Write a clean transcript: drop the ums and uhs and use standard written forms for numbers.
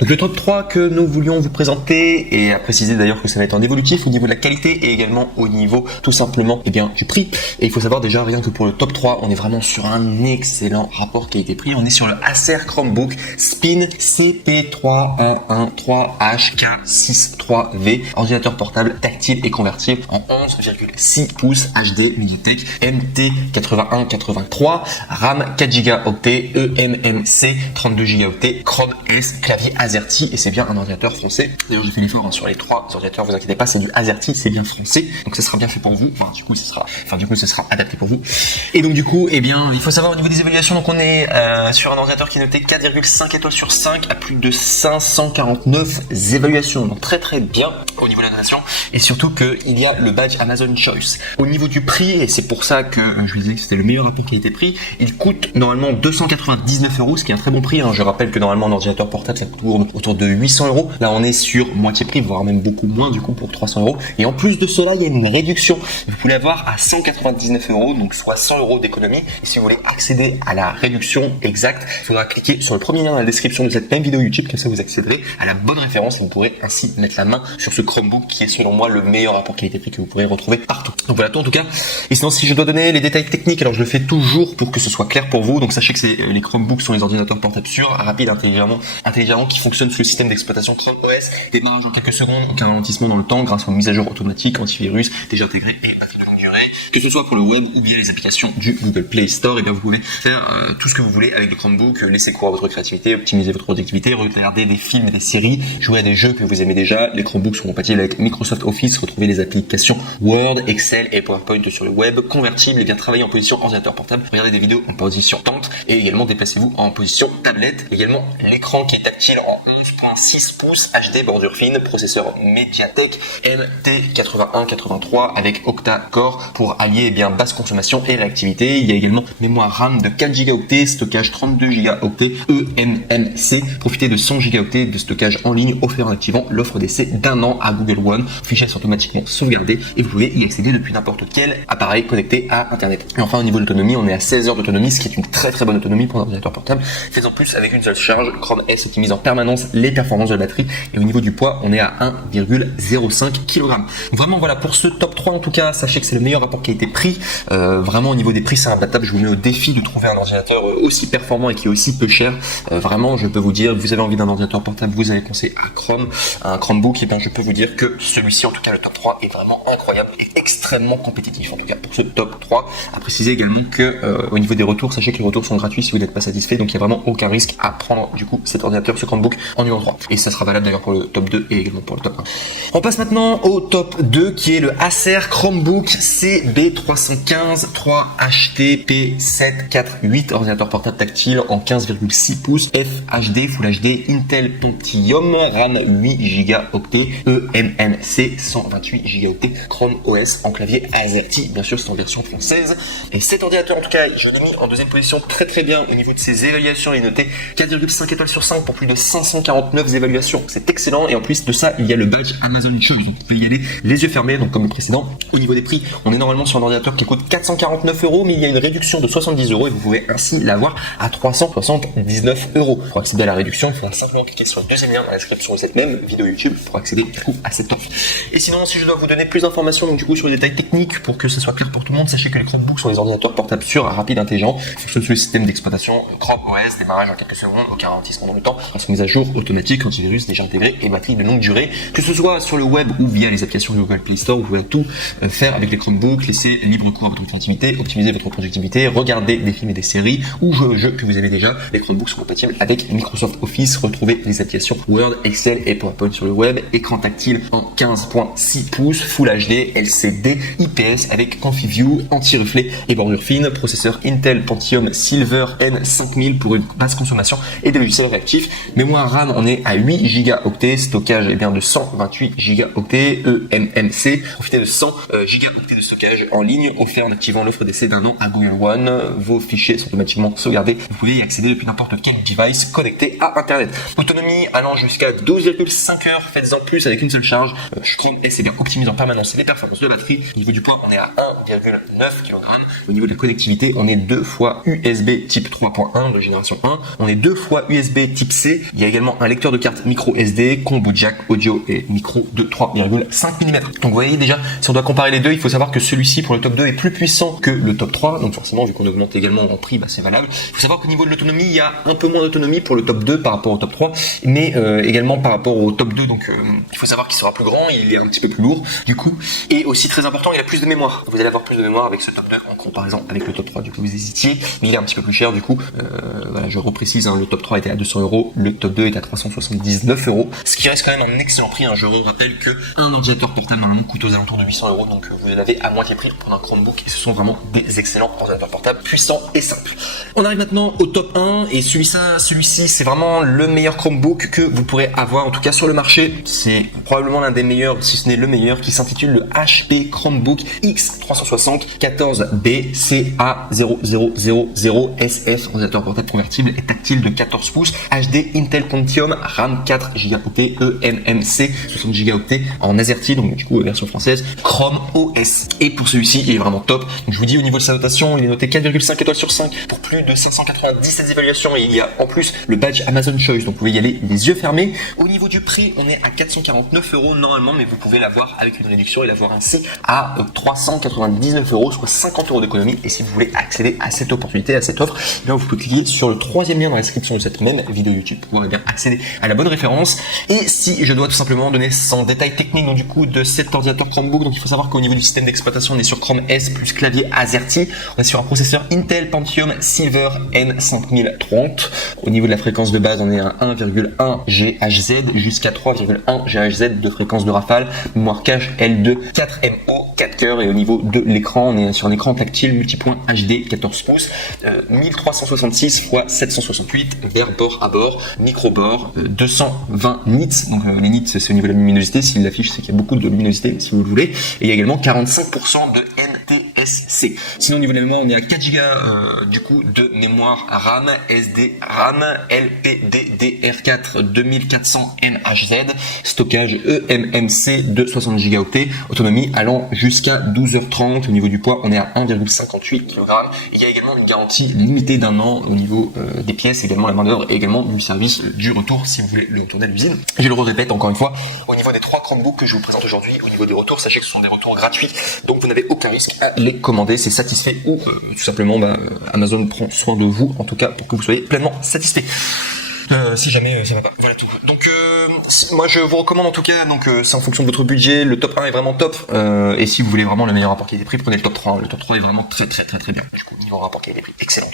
Donc le top 3 que nous voulions vous présenter, et à préciser d'ailleurs que ça va être en évolutif au niveau de la qualité et également au niveau tout simplement du prix. Et il faut savoir déjà rien que pour le top 3, on est vraiment sur un excellent rapport qualité-prix. On est sur le Acer Chromebook Spin CP311-3HK63V, ordinateur portable tactile et convertible en 11,6 pouces HD MediaTek MT8183, RAM 4 Go octets, eMMC 32 Go octets, Chrome OS, clavier AZERTY, et c'est bien un ordinateur français. D'ailleurs j'ai fait l'effort sur les 3 ordinateurs, vous inquiétez pas, c'est du AZERTY, c'est bien français, donc ça sera bien fait pour vous. Du coup ce sera adapté pour vous. Et donc du coup, il faut savoir au niveau des évaluations, donc on est sur un ordinateur qui est noté 4,5 étoiles sur 5 à plus de 549 évaluations, donc très très bien au niveau de la notation, et surtout qu'il y a le badge Amazon Choice. Au niveau du prix, et c'est pour ça que je vous disais que c'était le meilleur rapport qualité-prix, il coûte normalement 299 €, ce qui est un très bon prix. Je rappelle que normalement un ordinateur portable ça tourne autour de 800 €. Là on est sur moitié prix, voire même beaucoup moins du coup pour 300 €. Et en plus de cela, il y a une réduction. Vous pouvez l'avoir à 199 €, donc soit 100 € d'économie. Et si vous voulez accéder à la réduction exacte, il faudra cliquer sur le premier lien dans la description de cette même vidéo YouTube, comme ça vous accéderez à la bonne référence et vous pourrez ainsi mettre la main sur ce Chromebook qui est selon moi le meilleur rapport qualité-prix que vous pourrez retrouver partout. Donc voilà tout en tout cas. Et sinon si je dois donner les détails techniques, alors je le fais toujours pour que ce soit clair pour vous. Donc sachez que les Chromebooks sont les ordinateurs portables sûrs, rapides, intelligemment qui fonctionnent sous le système d'exploitation Chrome OS, démarrage en quelques secondes, aucun ralentissement dans le temps grâce aux mises à jour automatiques, antivirus, déjà intégrés et batterie de longue durée. Que ce soit pour le web ou bien les applications du Google Play Store, et bien vous pouvez faire tout ce que vous voulez avec le Chromebook, laisser courir votre créativité, optimiser votre productivité, regarder des films et des séries, jouer à des jeux que vous aimez déjà. Les Chromebooks sont compatibles avec Microsoft Office, retrouver les applications Word, Excel et PowerPoint sur le web, convertibles, et bien travailler en position ordinateur portable, regarder des vidéos en position tente et également déplacez-vous en position tablette. Également l'écran qui est tactile en 11,6 pouces HD bordure fine, processeur MediaTek MT8183 avec octa-core pour allier basse consommation et réactivité. Il y a également mémoire RAM de 4 Go octets, stockage 32 Go octets, eMMC. Profitez de 100 Go octets de stockage en ligne offert en activant l'offre d'essai d'1 an à Google One. Fichiers sont automatiquement sauvegardés et vous pouvez y accéder depuis n'importe quel appareil connecté à Internet. Et enfin au niveau de l'autonomie, on est à 16 heures d'autonomie, ce qui est une très très bonne autonomie pour un ordinateur portable. Faites en plus avec une seule charge. Chrome S optimise en permanence les performances de la batterie et au niveau du poids, on est à 1,05 kg. Vraiment voilà pour ce top 3 en tout cas, sachez que c'est le meilleur rapport qualité-prix. Vraiment au niveau des prix c'est imbattable. Je vous mets au défi de trouver un ordinateur aussi performant et qui est aussi peu cher. Vraiment je peux vous dire, vous avez envie d'un ordinateur portable, vous avez pensé à un Chromebook, et je peux vous dire que celui-ci en tout cas le top 3 est vraiment incroyable et extrêmement compétitif en tout cas pour ce top 3. À préciser également que au niveau des retours, sachez que les retours sont gratuits si vous n'êtes pas satisfait, donc il n'y a vraiment aucun risque à prendre du coup cet ordinateur, ce Chromebook en numéro 3. Et ça sera valable d'ailleurs pour le top 2 et également pour le top 1. On passe maintenant au top 2 qui est le Acer Chromebook CB315-3HT-P748, ordinateur portable tactile en 15,6 pouces, FHD, Full HD, Intel Pentium, RAM 8 Go octets, eMMC 128 Go octets, Chrome OS en clavier AZERTY, bien sûr c'est en version française. Et cet ordinateur en tout cas, je l'ai mis en deuxième position très très bien au niveau de ses évaluations. Il est noté 4,5 étoiles sur 5 pour plus de 549 évaluations, c'est excellent. Et en plus de ça, il y a le badge Amazon Choice, donc vous pouvez y aller les yeux fermés, donc comme le précédent. Au niveau des prix, on est normalement sur un ordinateur qui coûte 449 €, mais il y a une réduction de 70 € et vous pouvez ainsi l'avoir à 379 €. Pour accéder à la réduction, il faudra simplement cliquer sur le deuxième lien dans la description de cette même vidéo YouTube pour accéder du coup à cette offre. Et sinon, si je dois vous donner plus d'informations donc du coup sur les détails techniques pour que ce soit clair pour tout le monde, sachez que les Chromebooks sont des ordinateurs portables sûrs, rapides, intelligents, fonctionnent sous le système d'exploitation Chrome OS, démarrage en quelques secondes, aucun ralentissement dans le temps, grâce aux mises à jour automatiques, antivirus déjà intégrés et batterie de longue durée. Que ce soit sur le web ou via les applications du Google Play Store, vous pouvez tout faire avec les Chromebooks, laisser libre cours à votre créativité, optimiser votre productivité, regarder des films et des séries ou jouer aux jeux que vous aimez déjà. Les Chromebooks sont compatibles avec Microsoft Office, retrouvez les applications Word, Excel et PowerPoint sur le web, écran tactile en 15,6 pouces, Full HD, LCD, IPS avec ComfiView, anti-reflet et bordure fine, processeur Intel Pentium Silver N5000 pour une basse consommation et des logiciels réactifs. Mémoire RAM, on est à 8 Go octets, stockage de 128 Go octets, eMMC, profitez de 100 Go octets de stockage en ligne, offert en activant l'offre d'essai d'1 an à Google One. Vos fichiers sont automatiquement sauvegardés. Vous pouvez y accéder depuis n'importe quel device connecté à Internet. Autonomie allant jusqu'à 12,5 heures, faites-en plus avec une seule charge. Chrome S est bien optimise en permanence les performances de batterie. Vous niveau du poids, on est à 1,9 kg. Au niveau de la connectivité, on est 2 fois USB type 3.1 de génération 1. On est 2 fois USB type C. Il y a également un lecteur de carte micro SD, combo jack, audio et micro de 3,5 mm. Donc vous voyez déjà, si on doit comparer les deux, il faut savoir que celui-ci pour le top 2 est plus puissant que le top 3. Donc forcément, vu qu'on augmente également en prix, c'est valable. Il faut savoir qu'au niveau de l'autonomie, il y a un peu moins d'autonomie pour le top 2 par rapport au top 3, mais également par rapport au top 2. Donc il faut savoir qu'il sera plus grand, il est un petit peu plus lourd du coup. Et aussi très important, il a plus de mémoire. Vous allez avoir plus de mémoire avec ce top 2 en comparaison avec le top 3. Du coup, vous hésitiez, mais il est un petit peu plus cher du coup. Voilà, je reprécise, le top 3 était à 200 €, le top 2 est à 379 €, ce qui reste quand même un excellent prix. Je vous rappelle que un ordinateur portable normalement coûte aux alentours de 800 €, donc vous l'avez à moitié prix pour un Chromebook, et ce sont vraiment des excellents ordinateurs portables puissants et simples. On arrive maintenant au top 1, et celui-ci c'est vraiment le meilleur Chromebook que vous pourrez avoir, en tout cas sur le marché. C'est probablement l'un des meilleurs, si ce n'est le meilleur, qui s'intitule le HP Chromebook X360 14B CA0000SF, ordinateur portable convertible et tactile de 14 pouces, HD Intel Pentium, RAM 4 Go, eNMC 60 Go en AZERTY, donc du coup version française, Chrome OS. Et pour celui-ci, il est vraiment top. Donc je vous dis, au niveau de sa notation, il est noté 4,5 étoiles sur 5 pour plus de 597 évaluations, et il y a en plus le badge Amazon Choice, donc vous pouvez y aller les yeux fermés. Au niveau du prix, on est à 449 € normalement, mais vous pouvez l'avoir avec une réduction et l'avoir ainsi à 399 €, soit 50 € d'économie. Et si vous voulez accéder à cette opportunité, à cette offre, eh bien vous pouvez cliquer sur le troisième lien dans la description de cette même vidéo YouTube pour pouvoir bien accéder à la bonne référence. Et si je dois tout simplement donner son détail technique donc du coup de cet ordinateur Chromebook, donc il faut savoir qu'au niveau du système d'exploitation, on est sur Chrome S plus clavier AZERTY. On est sur un processeur Intel Pentium Silver N5030. Au niveau de la fréquence de base, on est à 1,1 GHz jusqu'à 3,1 GHz de fréquence de rafale. Mémoire cache L2 4MO 4 cœurs, et au niveau de l'écran, on est sur un écran tactile multipoint HD 14 pouces, 1366 x 768 vers bord à bord, micro bord, 220 nits. Donc les nits, c'est au niveau de la luminosité. S'il l'affiche, c'est qu'il y a beaucoup de luminosité si vous le voulez. Et il y a également 45% de NTSC. Sinon au niveau de la mémoire, on est à 4 Go du coup de mémoire RAM, SD RAM, LPDDR4 2400 NHZ, stockage eMMC de 60 Go, autonomie allant jusqu'à 12h30. Au niveau du poids, on est à 1,58 kg. Il y a également une garantie limitée d'1 an au niveau des pièces, également la main d'œuvre et également du service du retour si vous voulez le retourner à l'usine. Je le répète encore une fois, au niveau des 3 Chromebooks que je vous présente aujourd'hui, au niveau des retours, sachez que ce sont des retours gratuits, donc vous n'avez aucun risque à les commander, c'est satisfait ou tout simplement Amazon prend soin de vous, en tout cas pour que vous soyez pleinement satisfait. Si jamais ça va pas. Voilà tout. Donc moi je vous recommande en tout cas, donc c'est en fonction de votre budget, le top 1 est vraiment top, et si vous voulez vraiment le meilleur rapport qualité-prix, prenez le top 3. Le top 3 est vraiment très bien. Du coup, niveau rapport qualité-prix, excellent.